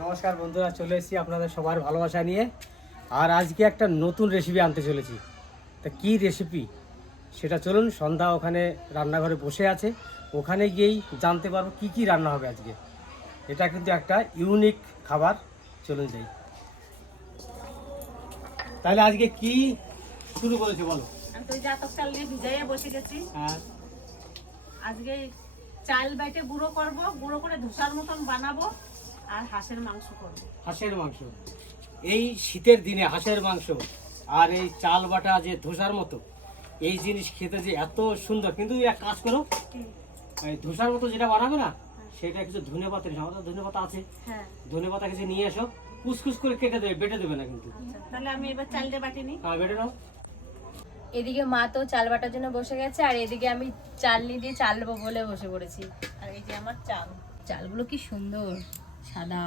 নমস্কার বন্ধুরা, চলে এসেছি আপনাদের সবার ভালোবাসা নিয়ে। আর আজকে একটা নতুন রেসিপি আনতে চলেছি। তা কী রেসিপি সেটা চলুন, সন্ধ্যা ওখানে রান্নাঘরে বসে আছে, ওখানে গিয়েই জানতে পারবো কি কি রান্না হবে আজকে। এটা কিন্তু একটা ইউনিক খাবার। চলুন যাই। তাহলে আজকে কি শুরু করেছে বলো। আমি তো জাতক চাল নিয়ে ভিজাইয়ে বসে গেছি। হ্যাঁ, আজকে চাল বাইটে গুঁড়ো করব, গুঁড়ো করে ধোসার মতন বানাবো আর হাঁসের মাংস করব। হাঁসের মাংস। এই শীতের দিনে হাঁসের মাংস আর এই চাল বাটা যে ধোসার মতো, এই জিনিস খেতে যে এত সুন্দর। কিন্তু এক কাজ করো, এই ধোসার মতো যেটা বানাবে না, সেটা কিছু ধনে পাতা নিয়ে, আমাদের ধনে পাতা আছে, হ্যাঁ, ধনে পাতা কিছু নিয়ে এসো, কুচকুচ করে কেটে দেবে, বেটে দেবে না কিন্তু। আচ্ছা তাহলে আমি এবার চালটা বাটি নিই। হ্যাঁ, বেটে নাও। এদিকে মা তো চাল বাটার জন্য বসে গেছে, আর এদিকে আমি চালনি দিয়ে চালবো বলে বসে পড়েছি। আর এই যে আমার চাল। চালগুলো কি সুন্দর সাদা।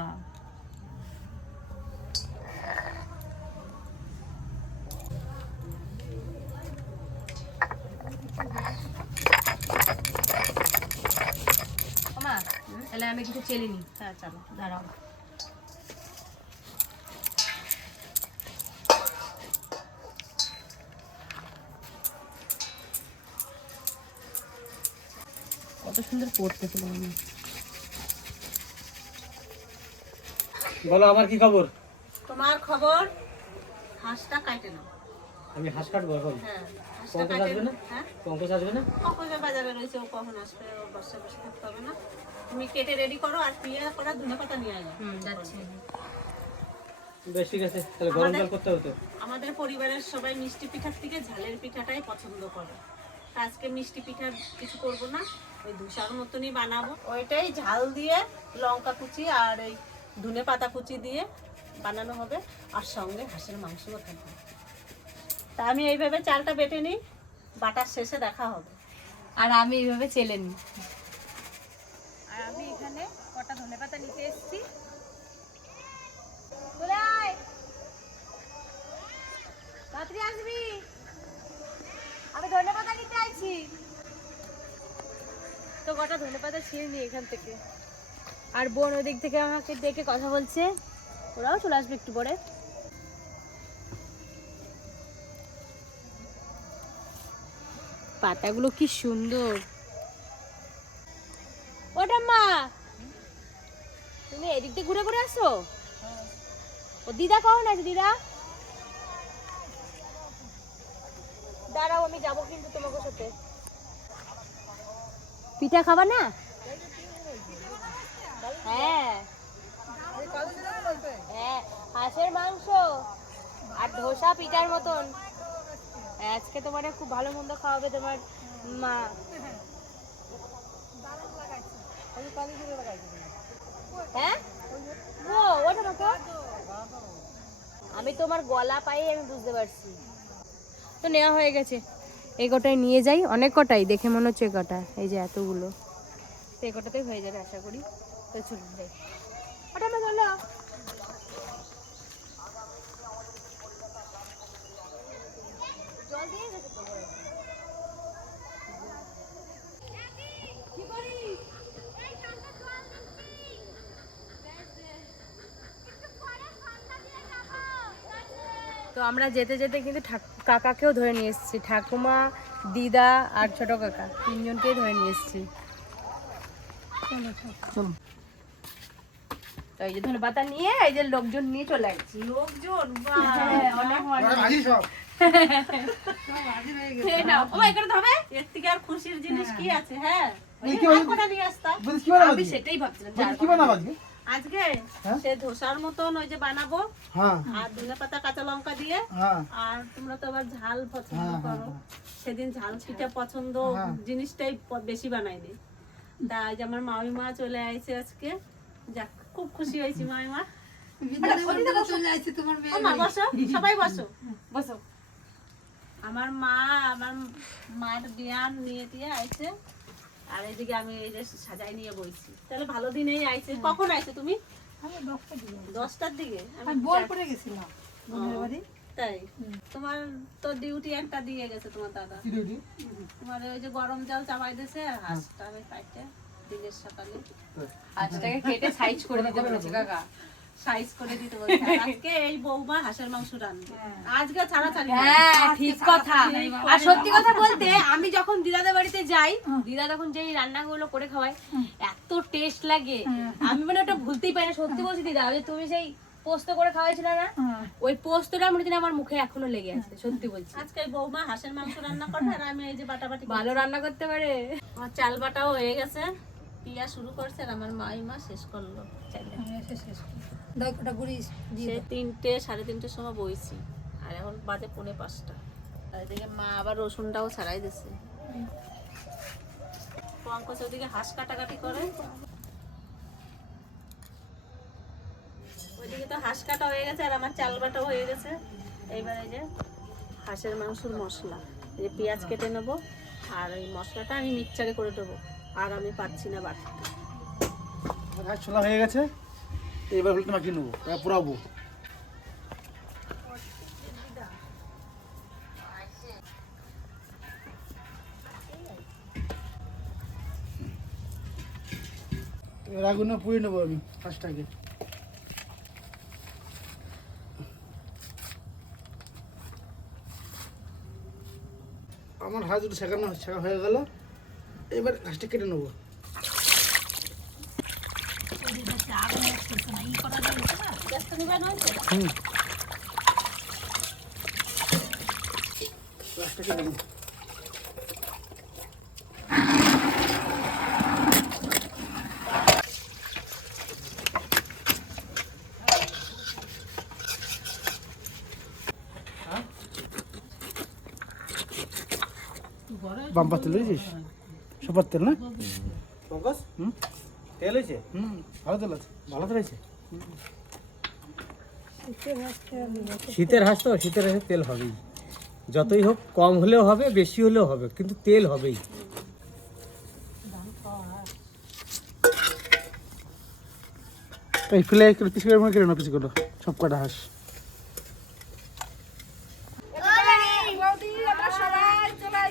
মা, তাহলে আমি কিছু চেলে নিই। হ্যাঁ চালো। দাঁড়াও। কত সুন্দর পড়তেছিল আমি। বলো, আমার কি খবর? তোমার খবর, হাঁসটা কাটে নাও। আমি হাঁস কাটবো এখন? হ্যাঁ, হাঁসটা পঙ্কজ কাটে। আসবে না? হ্যাঁ, পঙ্কজ আসবে না? কখন বাজারে রয়েছে, ও কখন আসবে? ও বসে বসে থাকতে হবে না। তুমি কেটে রেডি করো আর পিঁয়াজ করা ধনে পাতা নিয়ে আসো। যাচ্ছি। বেশ, ঠিক আছে, তাহলে গরম জল করতে হবে তো। আমাদের পরিবারের সবাই মিষ্টি পিঠার থেকে ঝালের পিঠাটাই পছন্দ করে। তা আজকে মিষ্টি পিঠার কিছু করব না, ওই ধোসার মতনই বানাবো। ওইটাই ঝাল দিয়ে লঙ্কা কুচি আর এই ধনে পাতা কুচি দিয়ে বানানো হবে, আর সঙ্গে হাঁসের মাংসও থাকবে। তা আমি এইভাবে চালটা বেটে নিই, বাটার শেষে দেখা হবে। আর আমি এইভাবে চেলে নিই। আর আমি এখানে কটা ধনেপাতা নিতে এসেছি। তাড়াতাড়ি আসবি, আমি ধনেপাতা নিতে আইছি। তো কটা ধনেপাতা ছিঁড়ে নি এখান থেকে। আর বোন ওদিক থেকে আমাকে দেখে কথা বলছে, ওরাও চলে আসবে একটু পরে। পাতাগুলো কি সুন্দর। ওটা মা, তুমি এদিক দিয়ে ঘুরে ঘুরে আসো। ও দিদা কখন আছে? দিদা দাঁড়াও, আমি যাবো কিন্তু তোমাকে সাথে। পিঠা খাবা না? হ্যাঁ হ্যাঁ, হাঁসের মাংস আর ধোসা পিঠার মতন। আজকে তোমার খুব ভালো মন্দ খাওয়াবে তোমার মা। হ্যাঁ, ও ওটা মতো আমি তোমার গলা পাই, আমি বুঝতে পারছি। তো নেওয়া হয়ে গেছে, এই কটাই নিয়ে যাই। অনেক কটাই দেখে মনে হচ্ছে কটা, এই যে এতগুলো, তো এই কটাতেই হয়ে যাবে আশা করি। তো চলুন যাই। ওটা আমরা ধরলো। জল দিয়ে গেছে তো। তো আমরা যেতে যেতে কিন্তু কাকাকেও ধরে নিয়ে এসেছি, ঠাকুমা, দিদা আর ছোট কাকা, তিনজনকেই ধরে নিয়ে এসেছি। তো এই যে ধনেপাতা নিয়ে এই যে লোকজন নিয়ে চলে আসছি। লোকজন হ্যাঁ, অনেক মজা। খেয়ে নাও। ও এখানে তো হবে, এর থেকে আর খুশির জিনিস কি আছে? হ্যাঁ, কটা নিয়ে আসতাম। আমি সেটাই ভাবছিলাম যে আর আজকে সে ধোসার মতন ওই যে বানাবো, আর ধনে পাতা কাঁচা লঙ্কা দিয়ে। আর তোমরা তো আবার ঝাল পছন্দ করো, সেদিন ঝাল পিঠা পছন্দ জিনিসটাই বেশি বানাই দিই। তাই যে আমার মামিমা চলে আইছে আজকে, যাক খুব খুশি হয়েছি। মামিমা ও মা বসো, সবাই বসো বসো। আমার মা, আমার মার বিয়ান নিয়ে দিয়ে আইছে, আর এদিকে আমি এই যে সাজাই নিয়ে বইছি। তাহলে ভালো দিনেই আইছে। কখন আইছে তুমি? 10টার দিকে। আমি বোর পড়ে গেছিলাম বোনের বাড়ি। তাই তোমার তো ডিউটি একটা দিয়ে গেছে তোমার দাদা। তোমার ওই যে গরম জল চাপাই দিয়েছে, আর হাঁসটা আমি কাটতে দিনের সকালে হাঁসটাকে কেটে সাইজ করে দিতে বলেছে কাকা। সাইজ করে দিতে বলছে। আর আজকে এই বৌমা হাঁসের মাংস রান্না, আজকে ছাড়াছাড়ি না। হ্যাঁ ঠিক কথা। আর সত্যি কথা বলতে আমি যখন দিদাদের বাড়িতে যাই, দিদা তখন যেই রান্নাগুলো করে খাওয়ায় এত টেস্ট লাগে, আমি মানে ওটা ভুলতেই পারি না। সত্যি বলছি দিদা, ওই যে তুমি সেই পোস্ত করে খাওয়াইছিলে না, ওই পোস্তটা মনে হয় আমার মুখে এখনো লেগে আছে, সত্যি বলছি। আজকে এই বৌমা হাঁসের মাংস রান্না করবে আর আমি এই যে বাটাবাটি ভালো রান্না করতে পারে। আমার চাল বাটাও হয়ে গেছে, পিয়া শুরু করছে আর আমার মা শেষ করলো চাইলে। সে 3টে 3:30 সময় বইছি আর এখন বাজে 4:45। আর এদিকে মা আবার রসুনটাও ছাড়াই দিচ্ছে। পঙ্কজ ওদিকে হাঁস কাটাকাটি করে, ওইদিকে তো হাঁস কাটা হয়ে গেছে আর আমার চাল বাটাও হয়ে গেছে। এইবার এই যে হাঁসের মাংসের মশলা, এই যে পেঁয়াজ কেটে নেবো আর এই মশলাটা আমি মিক্সচারে করে দেবো, আর আমি পাচ্ছি না বাটতে। হাঁস ছোলা হয়ে গেছে, এবার হলুদ মাখিয়ে নেবো, এবার পোড়াবো। এবার আগুনে পুড়িয়ে নেবো আমি হাঁসটাকে। আমার হাঁস দুটো শেখা হয়ে গেল, এবার হাঁসটা কেটে নেবো। হুম, হাঁসটা কেটে নেবো। বাম্পার তেল দিয়েছিস? সুপার তেল না? পঙ্কজ, হুম, তেল হয়েছে? ভালো তেল আছে। ভালো তো রয়েছে। শীতের হাঁস তো, শীতের হাঁসে তেল হবেই, যতই হোক কম হলেও হবে বেশি হলেও হবে, কিন্তু তেল হবেই। এই ফিলে পিস করে মনে কেটে না, পিস করো সব কটা হাঁস।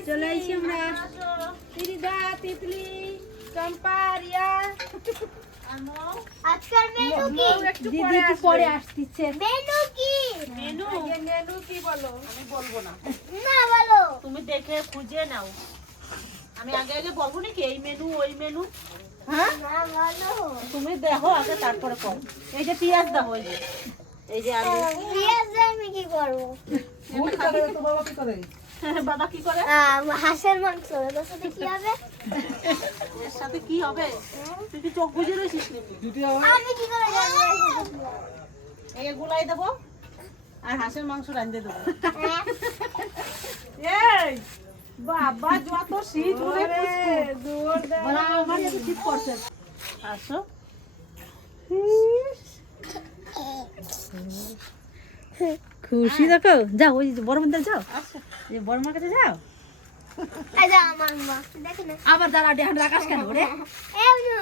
চলে আইছি আমরা, দিদা, পিপলি, চম্পা, রিয়া। আজকাল মেনু কি? দিদি একটু পরে আসতিছে। মেনু কি? মেনু মেনু কি বলো? আমি বলবো না, না বলো। তুমি দেখে খুঁজে নাও। আমি আগে আগে বলবো নাকি এই মেনু ওই মেনু? না বলো। তুমি দেখো আগে তারপরে কম। এই যে পেঁয়াজ দাও, এই যে আলু। পেঁয়াজ দিয়ে আমি কি করবো? বাবা কি করে? হাঁসের মাংস, এটার সাথে কি হবে? এর সাথে কি হবে? তুই কি চোখ বুঝে রয়েছিস নাকি? আমি কি করে জানবো এর সাথে কি হবে? এই গুলাই দেবো আর হাঁসের মাংস রাঁধতে দেবো। হ্যাঁ? এই বাবা যত শীত উড়ে বলা আমার একটু শীত করছে। আসো, খুশি দেখো। যাও ওই বড় মন্দির যাও, এই বড় মার কাছে যাও। এই যে আমার মা, দেখো না। আবার দাঁড়া, ডেহান রাখাস কেন রে? এই যে।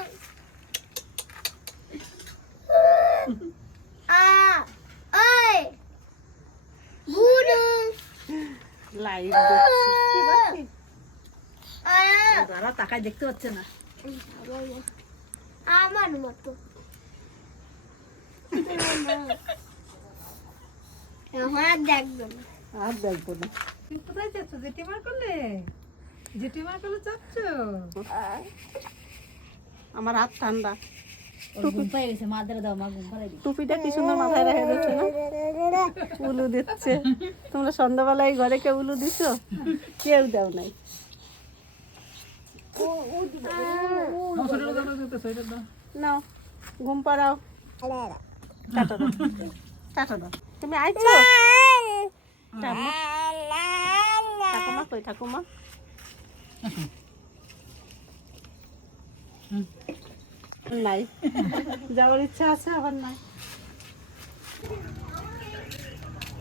ওই বুনু। লাইভ দাঁড়া, তাকায় দেখতে পাচ্ছে না। আমার মতো। আমার দেখবে না। আর দেখবো না। কোথায় যাচ্ছ? জেঠিমার করলে? জেঠিমার করলে যাচ্ছ? আমার হাত ঠান্ডা। ঘুম পাই গেছে, মা ধরে দাও, মা ঘুম পাড়াই দিই। টুপিটা কি সুন্দর মাথায় রেখে দিচ্ছে না? উলু দিচ্ছে। তোমরা সন্ধ্যাবেলায় ঘরে কেউ উলু দিছো? কেউ দাও নাই। নাও ঘুম পাড়াও। টাটা দাও, টাটা দাও। তুমি আইছো? ঠাকুমা কই? ঠাকুমা নাই, যাওয়ার ইচ্ছা আছে আবার নাই।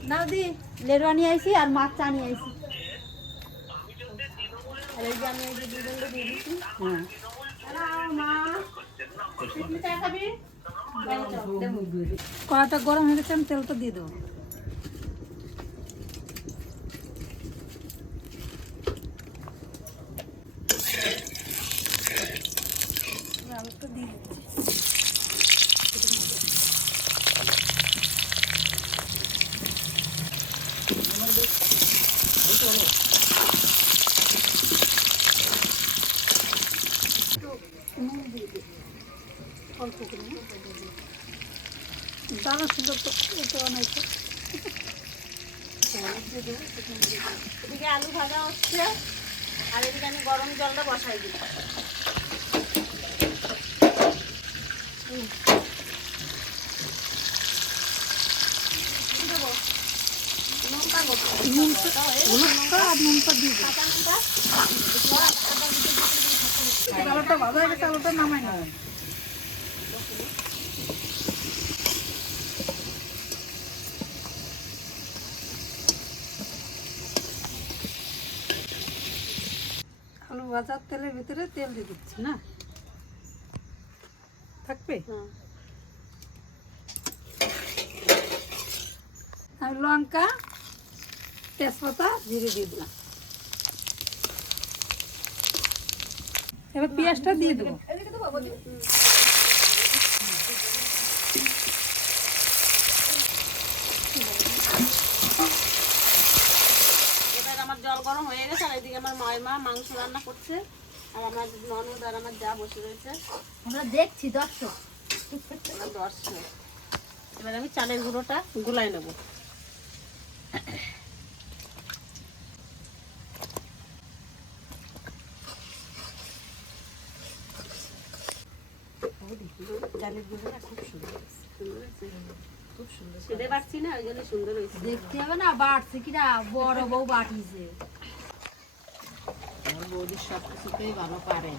নাও দি, লেরুয়া নিয়ে আইছি আর মাছ চা নিয়ে আইছি। আর এই যে আমি এই যে দুধগুলো দিয়ে দিচ্ছি। কড়াটা গরম হয়ে গেছে, আমি তেলটা দিয়ে দেবো। অল্প করে দানা সুন্দর তো এটা বানাইছে। এদিকে আলু ভাজা হচ্ছে আর এদিকে আমি গরম জলটা বসাই দিই। হলুদটা আর নুনটা দিয়ে দিই। আলুটা ভাজা হয়ে গেছে, আলুটা নামাই না। আলু ভাজার তেলের ভিতরে তেল দিয়ে দিচ্ছি না, থাকবে। আমি লঙ্কা, তেজপাতা, জিরে দিয়ে দিলাম। এবার পেঁয়াজটা দিয়ে দেবো। এবার আমার জল গরম হয়ে গেছে আর এদিকে আমার মা মাংস রান্না করছে আর আমার ননদ আর আমার যা বসে রয়েছে। আমরা দেখছি দর্শক। আমার 10 এবার আমি চালের গুঁড়োটা গুলাই নেব। চালের গুঁড়োটা খুব সুন্দর হয়েছে, খুব সুন্দর সেটা পাচ্ছি না, ওই জন্য সুন্দর হয়েছে। দেখতে হবে না বাড়ছে কিনা, বড় বউ বাটিছে। আমার বৌদি সব কিছুতেই ভালো পারে।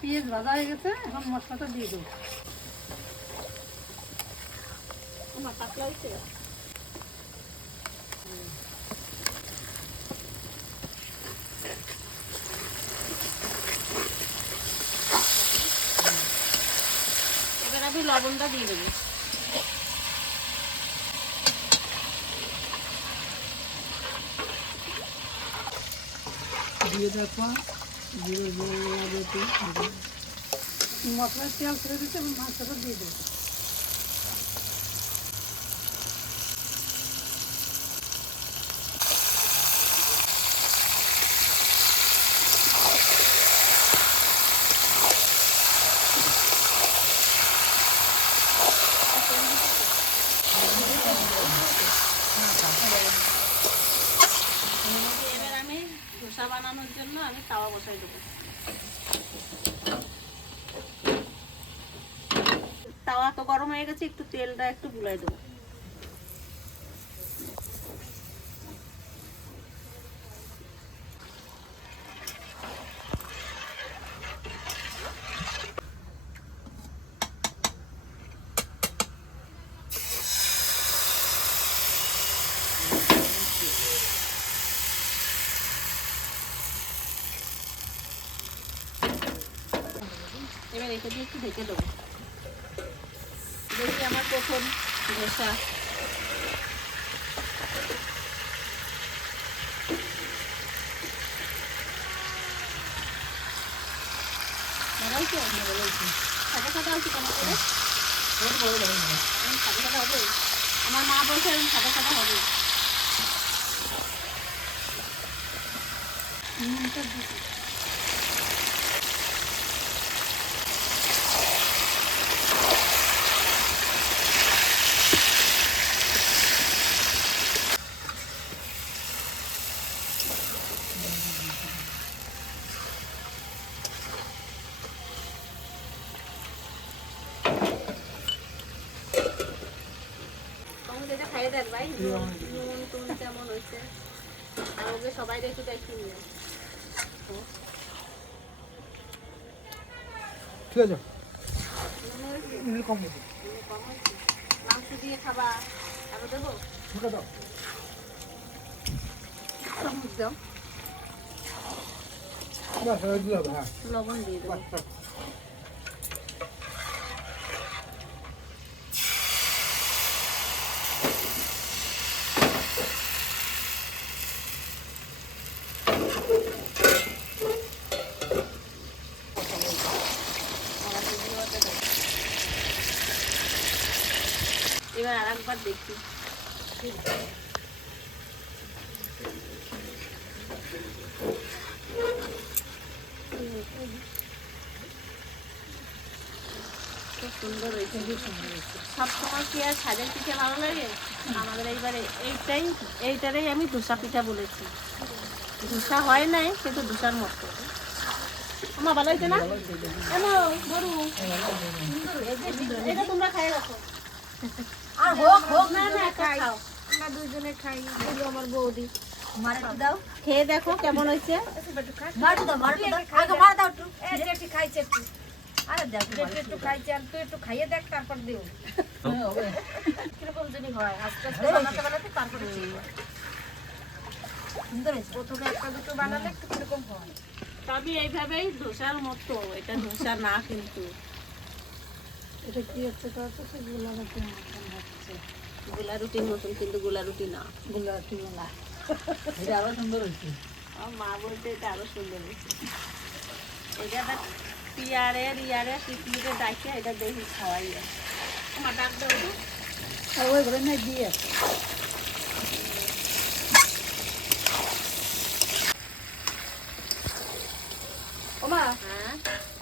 পেঁয়াজ ভাজা হয়ে গেছে, এখন মশলাটা দিয়ে দেবো। আমার পাতলা হয়েছে। এবার আমি লবণটা দিয়ে দেবো। দিয়ে দেখো মশলার তেল ছেড়ে দিতে এবং মাংসটা দিয়ে দেবো। এবার আমি ধোসা বানানোর জন্য আমি তাওয়া বসাই দেবো। তাওয়া তো গরম হয়ে গেছে, একটু তেলটা একটু বুলাই দেবো। এবার এটা দিয়ে একটু ঢেকে দেবো। দেখি আমার প্রথম ধোসা। সাদা সাদা হচ্ছে কেন করে? সাদা সাদা হবে? আমার মা বলছে এরকম সাদা সাদা হবে। এটা খাইয়ে দেখ ভাই, নুন টুন কেমন হয়েছে আর ওকে সবাই একটু দেখি নিয়ে। ঠিক আছে, কম হয়েছে। কম হয়েছে, মাংস দিয়ে খাবা আরো দেবো। ঢুকে দাও। চামচ দাও। বাস হয়ে দিলে হবে। হ্যাঁ, লবণ দিয়ে দেবো। বাস, বাস। এবার আর একবার দেখি। খুব সুন্দর হয়েছে। সব সময় কি আর সাজের পিঠা ভালো লাগে? আমাদের এইবারে এইটারেই আমি ধোসা পিঠা বলেছি। ধোসা হয় নাই, কিন্তু ধোসার মতো। আমার ভালো হয়েছে না? এলো, ধরু। এটা তোমরা খাই রাখো। আর হোক হোক না না, একটা খাও। আমরা দুজনে খাই, শুধু আমার বৌদি। মারে দাও, খেয়ে দেখো কেমন হয়েছে। মারে দাও, মারে দাও, আগে মারে দাও একটু। একটু খাইছে একটু। আরে দেখ একটু খাইছে, আর তুই একটু খাইয়ে দেখ, তারপর দিও। কিরকম জানি হয়, আস্তে আস্তে বানাতে বানাতে তারপরে ঠিক হয়। সুন্দর হয়েছে। প্রথমে একটা দুটো বানালে একটু কিরকম হয়। তবে এইভাবেই ধোসার মতো, এটা ধোসা না কিন্তু। এটা কি হচ্ছে তো সে গোলা রুটির মতন হচ্ছে। গোলা রুটির মতন, কিন্তু গোলা রুটি না। গোলা রুটি না, এটা আরো সুন্দর হয়েছে। আমার মা বলতে এটা আরো সুন্দর হয়েছে। এটা ইয়ারে পিকনিকে ডাকে, এটা দেখি খাওয়াই যায়। আমার ডাক দাও তো। আর ওই ঘরে নাই দিয়ে ওমা, হ্যাঁ,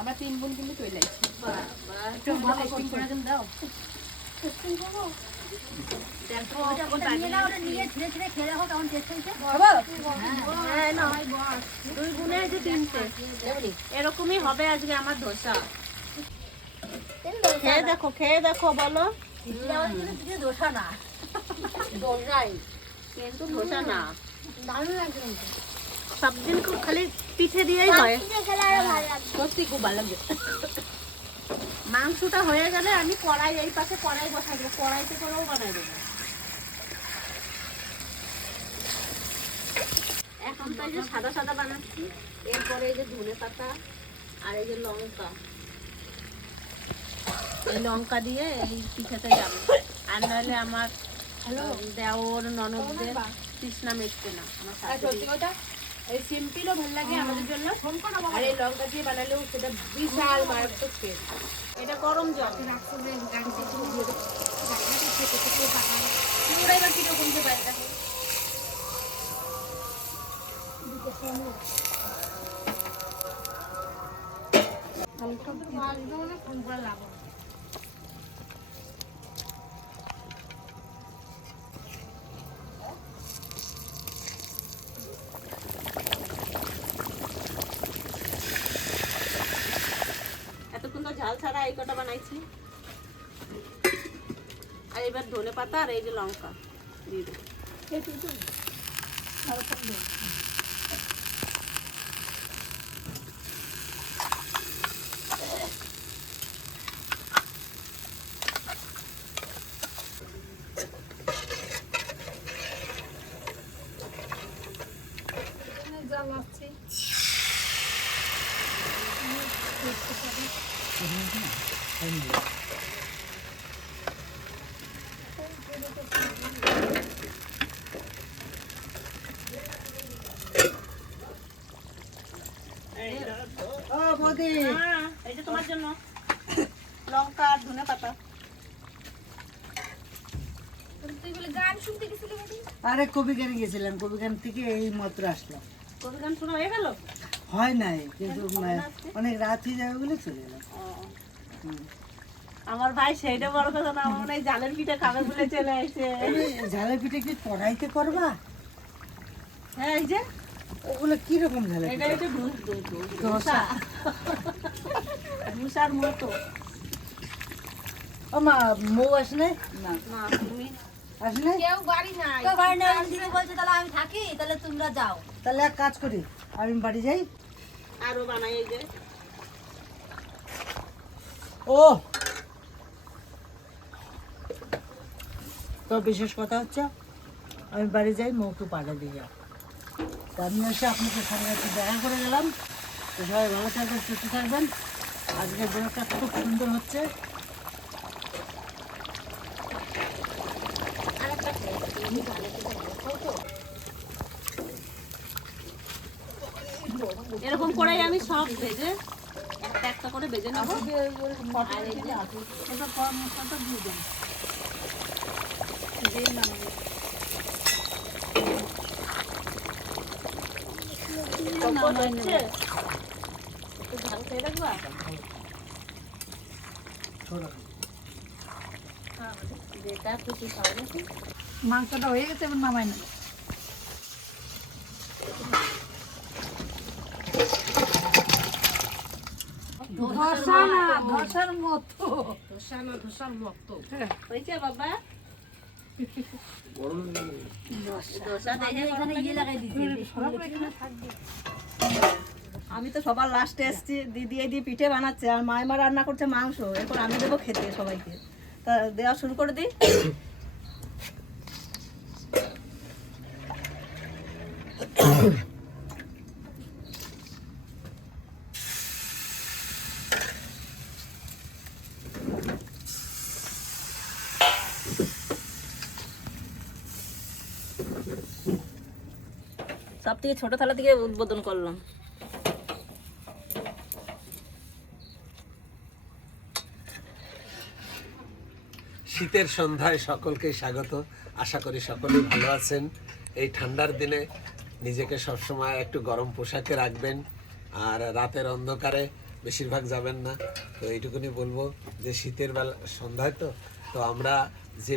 আমরা 3 বোন কিন্তু চলে আইছি। বাবা, একটু ভালো টেস্টিং করে দেন দাও। দেখো ওটা নিয়ে নাও, ওটা নিয়ে ধীরে ধীরে খেয়ে দেখো কেমন টেস্ট হয়েছে। হ্যাঁ, না, দুই গুণে যে তিনটে। এরকমই হবে আজকে আমার ধোসা। খেয়ে দেখো বলো। দোষা না, ধোসাই, কিন্তু ধোসা না। দারুণ লাগছে কিন্তু। সব দিন খালি পিঠে দিয়েই হয়। পিঠে খেলে আরো ভালো লাগছে। সত্যি খুব ভালো লাগছে। মাংসটা হয়ে গেলে আমি এই পাশে কড়াই বসাই দেবো, কড়াইতে করেও বানাই দেবো। এখন তো এই যে সাদা সাদা বানাচ্ছি, এরপরে এই যে ধনে পাতা আর এই যে লঙ্কা, এই লঙ্কা দিয়ে এই পিঠাতে যাবে। আর নাহলে আমার দেওর ননদদের তৃষ্ণা মিটবে না। আমার সত্যি শাশুড়ি কথা, এই সিম্পলও ভালো লাগে আমাদের জন্য। আর এই লঙ্কা দিয়ে বানালেও সেটা বিশাল মারাত্মক টেস্ট। এটা গরম জল। ওরা এবার কিরকম যে বাইরে দেখো। এতক্ষণ তো ঝাল ছাড়া এই কটা বানাইছি। আর এবার ধনে পাতা আর এই যে লঙ্কা দিয়ে দেবো। এটা তোমার জন্য লঙ্কা আর ধনে পাতা। তুই বলে গান শুনতে গেছিলি নাকি? আরে কবিগান গেছিলাম, কবিগান থেকে এই মাত্র আসলাম। কবি গান শোনা হয়ে গেল? হয় নাই, কিন্তু অনেক রাত হয়ে যাবে বলে চলে গেলাম। আমার ভাই সেইটা বড় কথা না, আমার মনে হয় জালের পিঠা খাবে বলে চলে আসে। ঝালের পিঠে কি কড়াইতে করবা? হ্যাঁ, এই যে ওগুলো কিরকম ঝালের এটা পিঠা? এটা ধোসা ধোসার মতো। ও মা, মৌ আসে নাই? না তুমি আসে নাই? কেউ বাড়ি নাই। তো বাড়ি না দিদি বলছে তাহলে আমি থাকি, তাহলে তোমরা যাও। তাহলে এক কাজ করি, আমি বাড়ি যাই। আরো বানাই এই যে। ও তো বিশেষ কথা হচ্ছে, আমি বাড়ি যাই, মৌকে পাঠা দিয়ে যাও। তা আমি এসে আপনাদের সঙ্গে একটু দেখা করে গেলাম। তো সবাই ভালো থাকবেন, সুস্থ থাকবেন। আজকের ব্লগটা খুব সুন্দর হচ্ছে। এরকম করেই আমি সব ভেজে একটা একটা করে ভেজে নেবো। আর এই যে এবার গরম মশলাটা দিয়ে দেন। দিয়ে নামিয়ে হচ্ছে একটু ঝাল খেয়ে দেখবা যেটা খুশি খাও নাকি মাংসটা হয়ে গেছে, এবার নামাই না। ধসা না, ধসার মতো। হয়েছে বাবা দোসা আমি তো সবার লাস্টে এসেছি, দিদি এই দিয়ে পিঠে বানাচ্ছে আর মাইমা রান্না করছে মাংস, এরপর আমি দেবো খেতে সবাইকে। তা দেওয়া শুরু করে দিই। সব থেকে ছোট থালা থেকে উদ্বোধন করলাম। শীতের সন্ধ্যায় সকলকে স্বাগত। আশা করি সকলেই ভালো আছেন। এই ঠান্ডার দিনে নিজেকে সবসময় একটু গরম পোশাকে রাখবেন, আর রাতের অন্ধকারে বেশিরভাগ যাবেন না। তো এইটুকুনি বলবো যে শীতের বেলা সন্ধ্যায় তো আমরা যে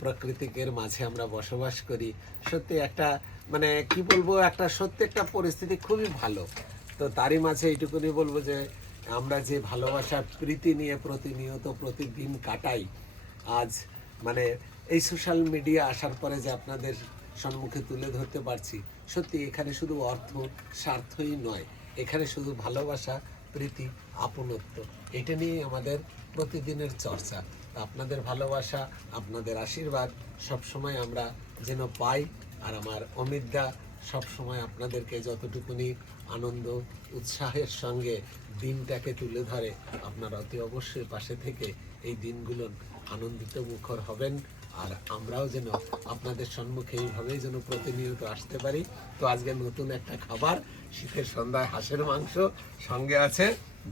প্রকৃতিকের মাঝে আমরা বসবাস করি, সত্যি একটা মানে কি বলবো, একটা সত্যি একটা পরিস্থিতি খুবই ভালো। তো তারই মাঝে এইটুকুনি বলবো যে আমরা যে ভালোবাসা প্রীতি নিয়ে প্রতিনিয়ত প্রতিদিন কাটাই, আজ মানে এই সোশ্যাল মিডিয়া আসার পরে যে আপনাদের সম্মুখে তুলে ধরতে পারছি, সত্যি এখানে শুধু অর্থ স্বার্থই নয়, এখানে শুধু ভালোবাসা প্রীতি আপনত্ব, এটা নিয়েই আমাদের প্রতিদিনের চর্চা। আপনাদের ভালোবাসা আপনাদের আশীর্বাদ সবসময় আমরা যেন পাই। আর আমার অমিতদা সবসময় আপনাদেরকে যতটুকুনি আনন্দ উৎসাহের সঙ্গে দিনটাকে তুলে ধরে, আপনারা অতি অবশ্যই পাশে থেকে এই দিনগুলো আনন্দিত মুখর হবেন। আর আমরাও যেন আপনাদের সম্মুখে এইভাবেই যেন প্রতিনিয়ত আসতে পারি। তো আজকে নতুন একটা খাবার, শীতের সন্ধ্যায় হাঁসের মাংস, সঙ্গে আছে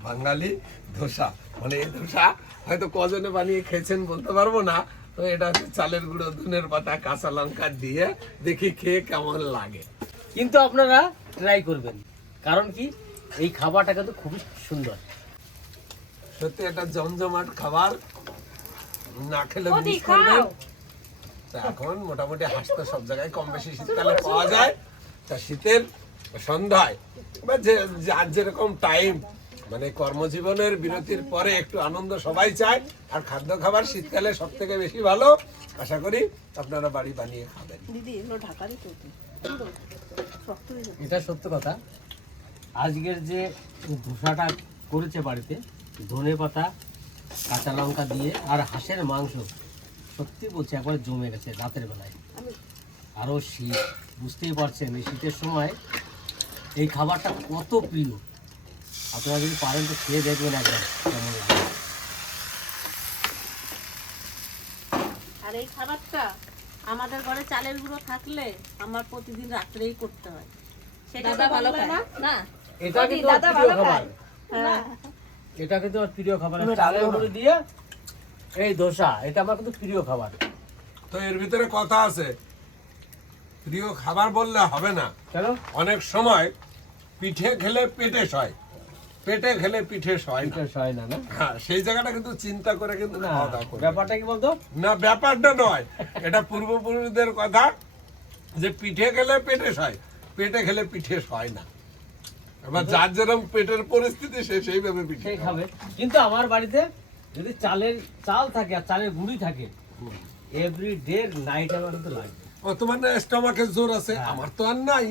বাঙালি ধোসা। মানে এই ধোসা হয়তো কজনে বানিয়ে খেয়েছেন বলতে পারবো না। তো এটা হচ্ছে চালের গুঁড়ো, ধনের পাতা, কাঁচা লঙ্কা দিয়ে, দেখি খেয়ে কেমন লাগে। কিন্তু আপনারা ট্রাই করবেন, কারণ কি এই খাবারটা কিন্তু খুবই সুন্দর। সত্যি একটা জমজমাট খাবার, না খেলে মিস করবেন। তা এখন মোটামুটি হাঁস তো সব জায়গায় কম বেশি শীতকালে পাওয়া যায়। তা শীতের সন্ধ্যায় বা যে যার যেরকম টাইম, মানে কর্মজীবনের বিরতির পরে একটু আনন্দ সবাই চায়, আর খাদ্য খাবার শীতকালে সব থেকে বেশি ভালো। আশা করি আপনারা বাড়ি বানিয়ে খাবেন। দিদি এগুলো ঢাকারই তো শক্ত হয়ে যাবে। এটা সত্য কথা। আজকের যে ধোসাটা করেছে বাড়িতে, ধনে পাতা কাঁচা লঙ্কা দিয়ে আর হাঁসের মাংস, সত্যি বলছি একবার জমে গেছে রাতের বেলায়। আরও শীত, বুঝতেই পারছেন এই শীতের সময় এই খাবারটা কত প্রিয়। আপনারা যদি পারেন তো খেয়ে দেখবেন একবার কেমন লাগে। আর এই খাবারটা আমাদের ঘরে চালের গুঁড়ো থাকলে আমার প্রতিদিন রাত্রেই করতে হয়। সেটা দাদা ভালো বললে খায় না? এটা কিন্তু আমার প্রিয় খাবার। এটা কিন্তু আমার প্রিয় খাবার, চালের গুঁড়ো দিয়ে এই ধোসা, এটা আমার কিন্তু প্রিয় খাবার। তো এর ভিতরে কথা আছে, প্রিয় খাবার বললে হবে না। কেন? অনেক সময় পিঠে খেলে পেটে সয়, পেটে খেলে পিঠে সয় না। এটা সয় না, না? হ্যাঁ, সেই জায়গাটা কিন্তু চিন্তা করে কিন্তু না, খাওয়া দাওয়া করবেন। ব্যাপারটা কি বলতো, না ব্যাপারটা নয়, এটা পূর্বপুরুষদের কথা যে পিঠে খেলে পেটে সয়, পেটে খেলে পিঠে সয় না। এবার যার যেরকম পেটের পরিস্থিতি সে সেইভাবে পিঠে সেই খাবে। খাবে। কিন্তু আমার বাড়িতে যদি চাল থাকে আর চালের গুঁড়ি থাকে, এভরি ডে নাইট আমার কিন্তু লাগবে। ও তোমার না স্টমাকের জোর আছে, আমার তো আর নাই।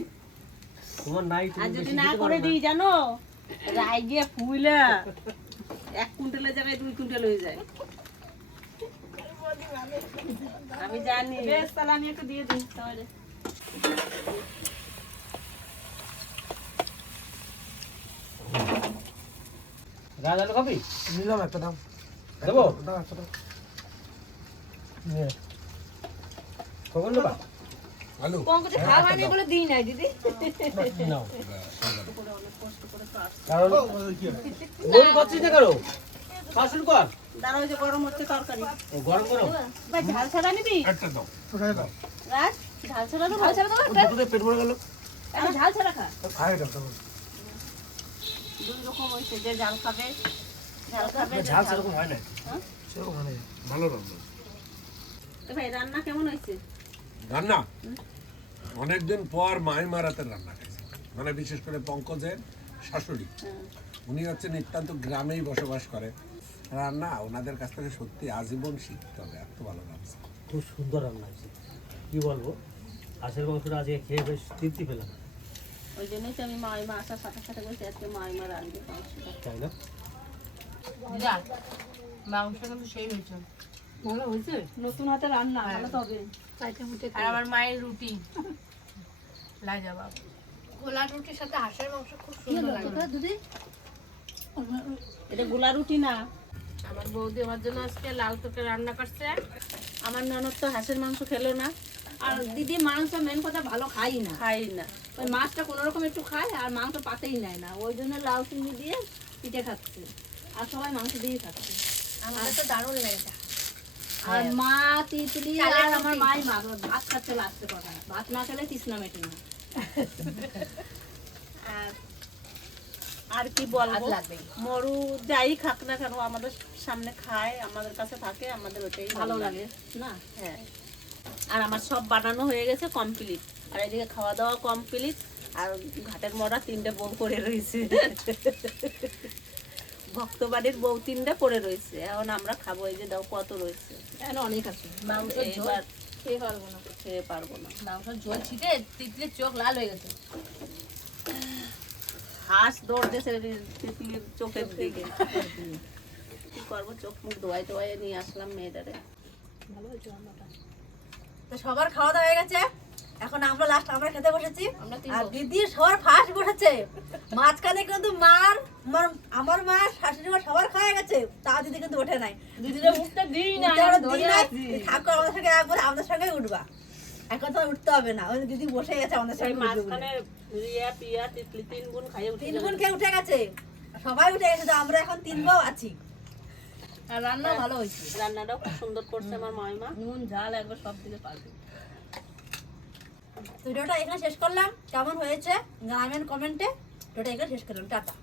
তোমার নাই, আর তুমি যদি বেশি না খেতে করে পারো না। দিই জানো, রাই গিয়ে ফুইলা 1 কুইন্টালের জায়গায় 2 কুইন্টাল হয়ে যায়। আমি জানি। বেশ, তাহলে আমি একটু দিয়ে দিই তাহলে। রাজালু খাবি? নিলাম একটা দাম, দেবো? দাম একটা দাম। খবর নেবা? আলু পঙ্কজে খাওয়া হয়নি বলে দিই নাই দিদি। নাও। কারণ গরু খাচ্ছিস না কেন? খাওয়া শুরু কর। দাঁড়াও, যে গরম হচ্ছে তরকারি। ও গরম গরম। ভাই ঝাল ছাড়া নিবি? একটা দাও। রাজ ঝাল ছাড়া দেবো? ঝাল ছাড়া দেবো একটা? দুটোতে পেট ভরে গেল। এখন ঝাল ছাড়া খা। খাই দাও তখন। দুই রকম হয়েছে, যে ঝাল খাবে ঝাল খাবে, যে ঝাল ঝাল সেরকম হয় না, হ্যাঁ? সেরকম হয় না, ভালো রান্না। তো ভাই রান্না কেমন হয়েছে? রান্না অনেকদিন পর মাইমার হাতের রান্না খাইছি, মানে বিশেষ করে পঙ্কজের শাশুড়ি, হ্যাঁ। উনি হচ্ছে নিতান্ত গ্রামেই বসবাস করে। রান্না ওনাদের কাছ থেকে সত্যি আজীবন শিখতে হবে, এত ভালো লাগছে। খুব সুন্দর রান্না হয়েছে, কি বলবো। হাঁসের মাংসটা আজকে খেয়ে বেশ তৃপ্তি পেলাম, ওই জন্যই তো আমি মাইমা আসার সাথে সাথে বলছি আজকে মাইমা রাঁধবে মাংসটা। তাই না? যাক, মাংসটা কিন্তু সেই হয়েছে। ভালো হয়েছে। নতুন হাতে রান্না ভালো তো হবে। আর আমার মায়ের রুটি লাজবাব। গোলা রুটির সাথে হাঁসের মাংস খুব সুন্দর লাগে। দিদি এটা গোলা রুটি না, আমার বৌদি আমার জন্য আজকে লাউ তরকারি রান্না করছে। আমার ননদ তো হাঁসের মাংস খেলো না। আর দিদি মাংস মেন কথা ভালো খাই না, ওই মাছটা কোনো রকম একটু খায় আর মাংস পাতেই নেয় না, ওই জন্য লাউ চিংড়ি দিয়ে পিঠে খাচ্ছে আর সবাই মাংস দিয়েই খাচ্ছে। আমাদের তো দারুণ লেগেছে। আর মা তিতলি আর আমার মাই মা ভাত খাচ্ছে লাস্টে কথা, ভাত না খেলে তৃষ্ণা মেটে না। আর কি বলবো, মরু যাই খাক না কেন আমাদের সামনে খায়, আমাদের কাছে থাকে, আমাদের ওটাই ভালো লাগে না। হ্যাঁ, আর আমার সব বানানো হয়ে গেছে কমপ্লিট, আর এদিকে খাওয়া দাওয়া কমপ্লিট, আর ঘাটের মরা 3টে বউ করে রয়েছে, ভক্তবাড়ির বউ 3টে করে রয়েছে। এখন আমরা খাবো, এই যে দাও কত রয়েছে, এখন অনেক আছে মাংস, এবার খেয়ে পারবো না, খেয়ে পারবো না। মাংসের ঝোল ছিটে তিতলির চোখ লাল হয়ে গেছে। হাঁস দৌড় দিয়েছে তিতলির চোখের দিকে, কি করবো, চোখ মুখ ধোয়াই ধোয়াই নিয়ে আসলাম মেয়েটারে। তো সবার খাওয়া দাওয়া হয়ে গেছে, এখন আমরা লাস্ট আমরা খেতে বসেছি। আমরা আর দিদি সবার ফার্স্ট বসেছে, মাঝখানে কিন্তু আমার মা শাশুড়ি মা সবার খাওয়া গেছে, তা দিদি কিন্তু ওঠে নাই। দিদির মুখটা দিই না, ঠাকুর আমাদের সঙ্গে একবার আমাদের সঙ্গে উঠবা, এখন তো উঠতে হবে না, ওই দিদি বসে গেছে আমাদের সঙ্গে উঠবে বলে। মাঝখানে রিয়া পিয়া তিতলি 3 বোন খাইয়ে উঠে 3 বোন খেয়ে উঠে গেছে, সবাই উঠে গেছে, তো আমরা এখন 3 বউ আছি। আর রান্না ভালো হয়েছে, রান্নাটাও খুব সুন্দর করছে আমার মাইমা। নুন ঝাল একবার সব দিকে পারবে। ভিডিওটা এখানে শেষ করলাম, কেমন হয়েছে জানাবেন কমেন্টে। ভিডিওটা এখানে শেষ করলাম, টাটা।